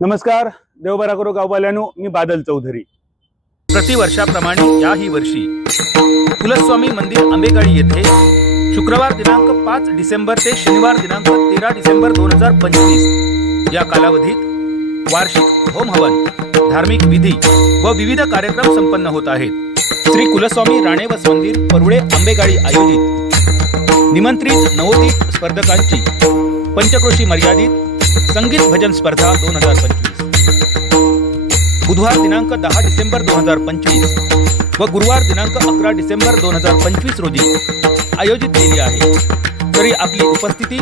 नमस्कार देवबरा करो गाववाल्यानो मी बादल चौधरी. प्रतिवर्षाप्रमाणे याही वर्षी कुलस्वामी मंदिर आंबेगाडी येथे शुक्रवार दिनांक पाच डिसेंबर ते शनिवार दिनांक तेरा डिसेंबर दोन हजार पंचवीस या कालावधीत वार्षिक होम हवन धार्मिक विधी व विविध कार्यक्रम संपन्न होत आहेत. श्री कुलस्वामी राणेवस मंदिर परुळे आंबेगाडी आयोजित निमंत्रित नवोदित स्पर्धकांची पंचक्रोशी मर्यादित संगीत भजन स्पर्धा दोन हजार पंचवीस. बुधवार दिनांक दहा डिसेंबर दोन हजार पंचवीस व गुरुवार दिनांक अकरा डिसेंबर दोन हजार पंचवीस रोजी आयोजित केली आहे. तरी आपली उपस्थिती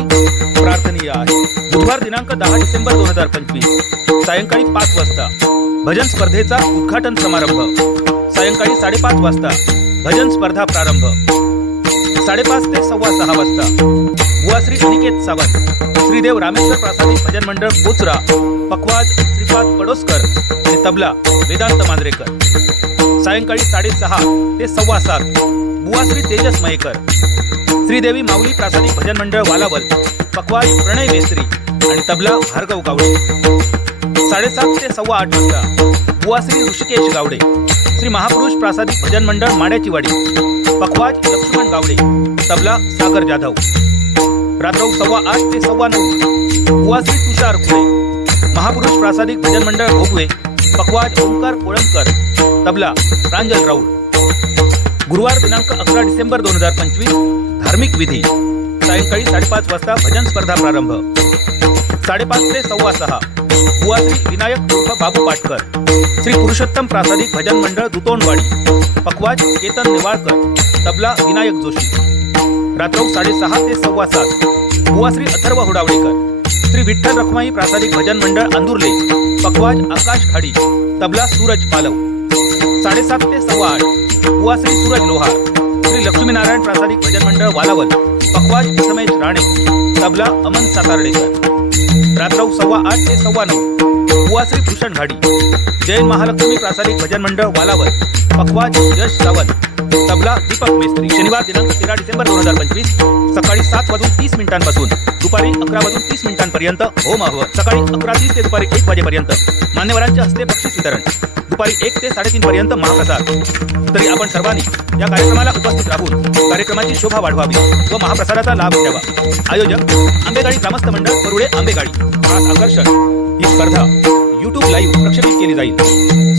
प्रार्थनीय आहे. बुधवार दिनांक दहा डिसेंबर दोन हजार पंचवीस सायंकाळी पाच वाजता भजन स्पर्धेचा उद्घाटन समारंभ. सायंकाळी साडेपाच वाजता भजन स्पर्धा प्रारंभ. साडेपाच ते सव्वा सहा वाजता बुवाश्री अनिकेत सावंत श्रीदेव रामेश्वर प्रासादिक भजन मंडळ कोचरा पखवाज श्रीपाद पडोसकर आणि तबला वेदांत मांद्रेकर. सायंकाळी साडेसहा ते सव्वा सात बुवाश्री तेजस मयेकर. श्रीदेवी माऊली प्रासादिक भजन मंडळ वालावल पखवाज प्रणय मेस्त्री आणि तबला भार्गव गावडे. साडेसात ते सव्वा आठ वाजता बुवाश्री ऋषिकेश गावडे श्री महापुरुष प्रासादिक भजन मंडळ माड्याची वाडी पखवाज लक्ष्मण गावडे तबला सागर जाधव. रात्रौ सव्वा आठ ते सव्वा नऊ. बुवाश्री तुषार खुले महापुरुष प्रासादिक भजन मंडळ भोगवे. पखवाज ओंकार कोळंबकर. तबला प्रांजल राऊळ. गुरुवार दिनांक अकरा डिसेंबर दोन हजार पंचवीस धार्मिक विधी. सायंकाळी साडेपाच वाजता भजन स्पर्धा प्रारंभ. साडेपाच ते सव्वा सहा. बुवाश्री विनायक उर्फ बाबू पाटकर. श्री पुरुषोत्तम प्रासादिक भजन मंडळ दुतोंडवाडी पखवाज केतन नेवाळकर. तबला विनायक जोशी. रात्र साडेसहा ते सव्वा सात. बुवाश्री अथर्व हुडावडेकर श्री विठ्ठल रखमाई प्रासादिक भजन मंडळ आंदुर्ले पखवाज आकाश खाडी तबला सूरज पालव. साडेसात ते सव्वा आठ. बुवाश्री सूरज लोहार. श्री लक्ष्मीनारायण प्रासादिक भजन मंडळ वालावल. पखवाज समेश राणे. तबला अमन सातार्डेकर. रात्रौ सव्वा आठ ते सव्वा नऊ. बुवाश्री भूषण घाडी. जैन महालक्ष्मी प्रासादिक भजन मंडळ वालावल. पखवाज यश सावंत. तबला दीपक मेस्त्री शनिवार दिनांक तेरा डिसेंबर दोन हजार पंचवीस सकाळी सात वाजून तीस मिनिटांपासून दुपारी अकरा वाजून तीस मिनिटांपर्यंत होम हवन हो, सकाळी अकरा तीस ते दुपारी एक वाजेपर्यंत मान्यवरांच्या हस्ते बक्षीस वितरण दुपारी एक ते साडेतीन पर्यंत महाप्रसाद. तरी आपण सर्वांनी या कार्यक्रमाला उपस्थित राहून कार्यक्रमाची शोभा वाढवावी व महाप्रसादाचा लाभ घ्यावा. आयोजक आंबेगाडी ग्रामस्थ मंडळ परुळे आंबेगाडी. खास आकर्षण ही स्पर्धा युट्यूब लाईव्ह प्रक्षेपित केली जाईल.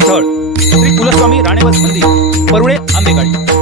स्थळ श्री कुलस्वामी राणेवस मंदिर परुळे आंबेगाडी.